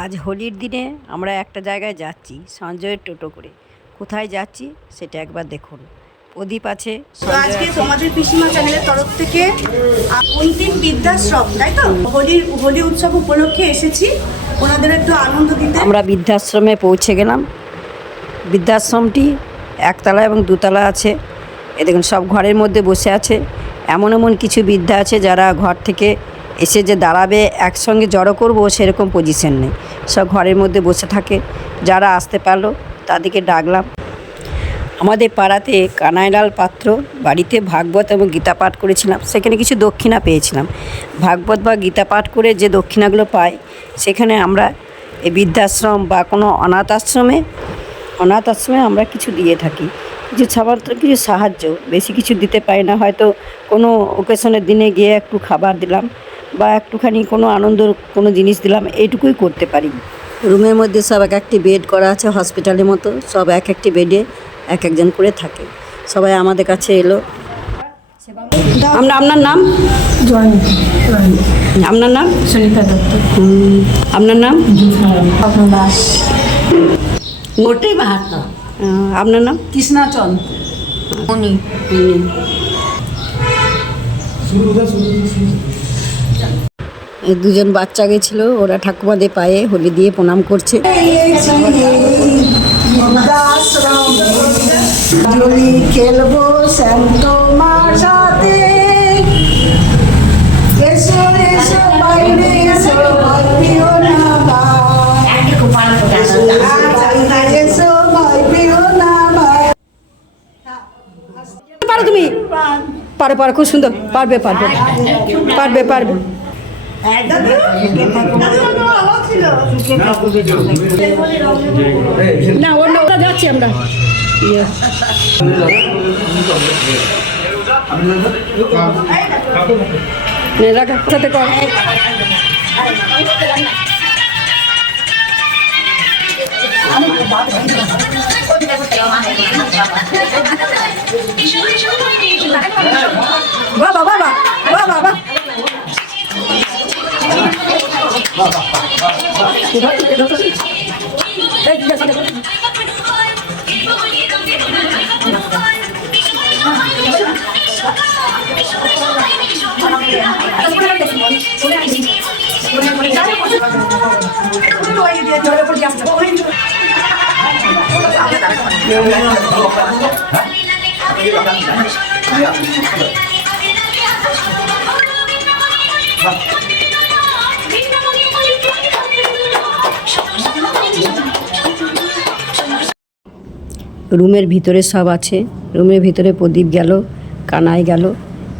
আজ হোলির দিনে আমরা একটা জায়গায় যাচ্ছি সঞ্জয়ের টোটো করে। কোথায় যাচ্ছি সেটা একবার দেখুন। প্রদীপ আছে আজকে। সমাজের পিসিমা চ্যানেলের তরফ থেকে অন্তিম বৃদ্ধাশ্রম তাই তো? হোলির হোলি উৎসব উপলক্ষে এসেছি। ওনাদের একটু আনন্দ দিতে। আমরা বৃদ্ধাশ্রমে পৌঁছে গেলাম। বৃদ্ধাশ্রমটি একতলা এবং দুতলা আছে। এ দেখুন সব ঘরের মধ্যে বসে আছে। এমন এমন কিছু বৃদ্ধা আছে যারা ঘর থেকে এসে যে দাঁড়াবে, একসঙ্গে জড়ো করব সেরকম পজিশন নেই। সব ঘরের মধ্যে বসে থাকে। যারা আসতে পারল, তাদেরকে ডাকলাম। আমাদের পাড়াতে কানাইলাল পাত্র, বাড়িতে ভাগবত এবং গীতা পাঠ করেছিলাম। সেখানে কিছু দক্ষিণা পেয়েছিলাম। ভাগবত বা গীতা পাঠ করে যে দক্ষিণাগুলো পাই, সেখানে আমরা এই বৃদ্ধাশ্রম বা কোনো অনাথ আশ্রমে অনাথ আশ্রমে আমরা কিছু দিয়ে থাকি। কিছু সামাত্র কিছু সাহায্য। বেশি কিছু দিতে পারি না। হয়তো কোনো ওকেশনের দিনে গিয়ে একটু খাবার দিলাম। বা একটুখানি কোনো আনন্দর কোনো জিনিস দিলাম এইটুকুই করতে পারি। রুমের মধ্যে সব এক একটি বেড করা আছে হসপিটালের মতো সব এক একটি বেডে এক একজন করে থাকে। সবাই আমাদের কাছে এলো। আমরা আপনার নাম? জয়ন্তী আপনার নাম? সুনিতা দত্ত। আপনার নাম? দাস। মোটেই মাহাতো আপনার নাম? কৃষ্ণাচন্দ। এই দুজন বাচ্চা গেছিল ওরা ঠাকুমাদের পায়ে হোলি দিয়ে প্রণাম করছে। খেলব পারো পারো, খুব সুন্দর। পারবে পারবে। পারবে পারবে। না, অন্য ওটা যাচ্ছি আমরা। ইয়ে। রাখা, সাথে কর। বাবা বাবা বাবা বাবা রুমের ভিতরে সব আছে। রুমের ভিতরে প্রদীপ গেল, কানাই গেল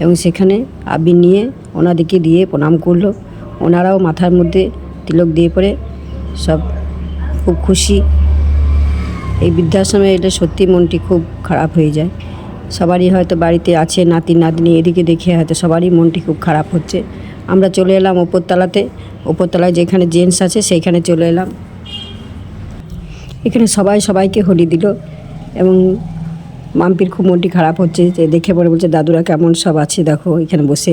এবং সেখানে আবির নিয়ে ওনাদেরকে দিয়ে প্রণাম করল। ওনারাও মাথার মধ্যে তিলক দিয়ে পরে সব খুব খুশি এই বৃদ্ধাশ্রমে এলে সত্যি মনটি খুব খারাপ হয়ে যায়। সবারই হয়তো বাড়িতে আছে নাতি নাতনি এদিকে দেখে হয়তো সবারই মনটি খুব খারাপ হচ্ছে। আমরা চলে এলাম ওপরতলাতে ওপরতলায় যেখানে জেন্টস আছে সেইখানে চলে এলাম। এখানে সবাই সবাইকে হোলি দিল এবং মাম্পির খুব মনটি খারাপ হচ্ছে যে দেখে পরে বলছে দাদুরা কেমন সব আছে? দেখো এখানে বসে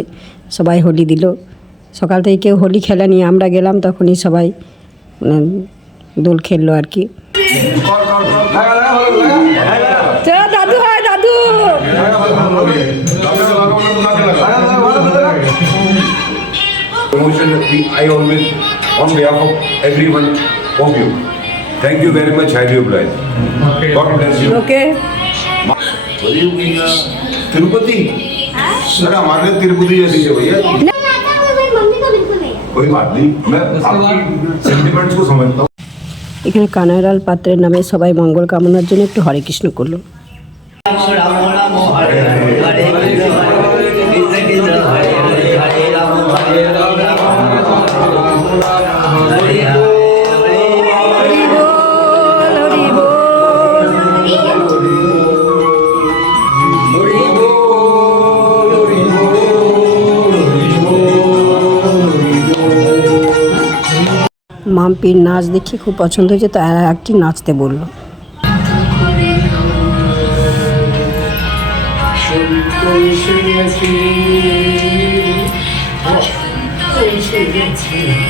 সবাই হোলি দিল। সকাল থেকে কেউ হোলি খেলেনি আমরা গেলাম তখনই সবাই মানে, দোল খেললো আর কি। promotion that we, I always, on behalf of everyone of you. Thank you very much, highly obliged. God bless you. Okay Tirupati sir हमारे लिए तिरुपति जैसी है भैया मम्मी को बिल्कुल नहीं है कोई बात नहीं मैं आपकी सेंटिमेंट्स को समझता हूँ এখানে কানাইলাল পাত্রের নামে সবাই মঙ্গল কামনার জন্য একটু হরে কৃষ্ণ করলো মাম্পির নাচ দেখে খুব পছন্দ হয়েছে তো একটি নাচতে বলল। আপনি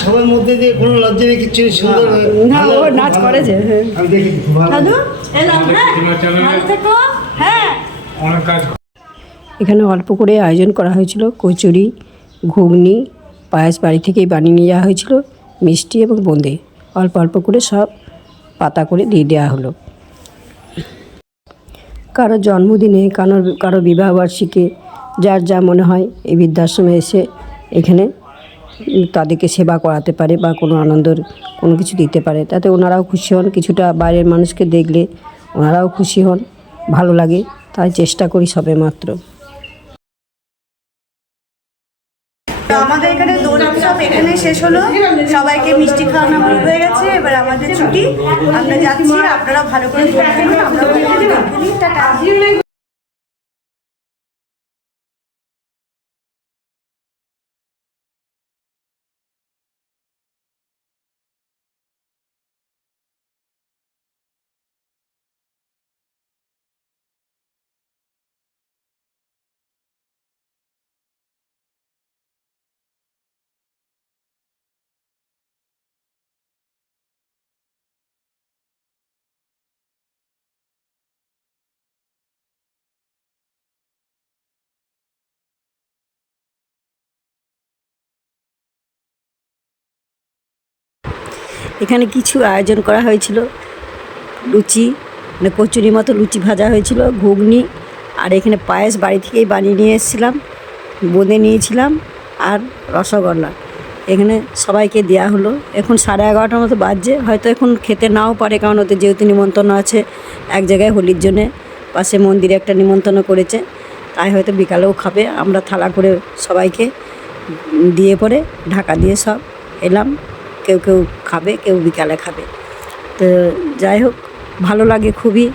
সবার মধ্যে যে কোনো লজ্জা নেই কিচ্ছু সুন্দর না ও নাচ করে যে হ্যাঁ। আমি দেখি দাদু হ্যাঁ। থেকো হ্যাঁ। এখানে অল্প করে আয়োজন করা হয়েছিল কচুরি ঘুগনি পায়েস বাড়ি থেকেই বানিয়ে নিয়ে যাওয়া হয়েছিল মিষ্টি এবং বোঁদে। অল্প অল্প করে সব পাতা করে দিয়ে দেওয়া হলো। কারও জন্মদিনে, কারও কারও বিবাহবার্ষিকী যার যা মনে হয় এই বৃদ্ধাশ্রমে এসে এখানে তাদেরকে সেবা করাতে পারে বা কোনো আনন্দের কোনো কিছু দিতে পারে। তাতে ওনারাও খুশি হন, কিছুটা বাইরের মানুষকে দেখলে ওনারাও খুশি হন, ভালো লাগে, তাই চেষ্টা করি সবে মাত্র আমাদের এখানে দোল উৎসব এখানে শেষ হলো সবাইকে মিষ্টি খাওয়ানো হয়ে গেছে এবার আমাদের ছুটি আমরা যাচ্ছি আপনারা ভালো করে এখানে কিছু আয়োজন করা হয়েছিল। লুচি মানে কচুরি মতো লুচি ভাজা হয়েছিল, ঘুগনি, আর এখানে পায়েস বাড়ি থেকেই বানিয়ে নিয়ে এসেছিলাম বোঁদে নিয়েছিলাম, আর রসগোল্লা। এখানে সবাইকে দেওয়া হলো। এখন সাড়ে এগারোটার মতো বাজছে, হয়তো এখন খেতে নাও পারে, কারণ ওদের যেহেতু নিমন্ত্রণ আছে এক জায়গায় হোলির জন্যে, পাশে মন্দিরে একটা নিমন্ত্রণ করেছে, তাই হয়তো বিকালেও খাবে। আমরা থালা করে সবাইকে দিয়ে পরে ঢাকা দিয়ে সব এলাম। কেউ কেউ খাবে কেউ বিকালে খাবে। তো যাই হোক ভালো লাগে খুবই।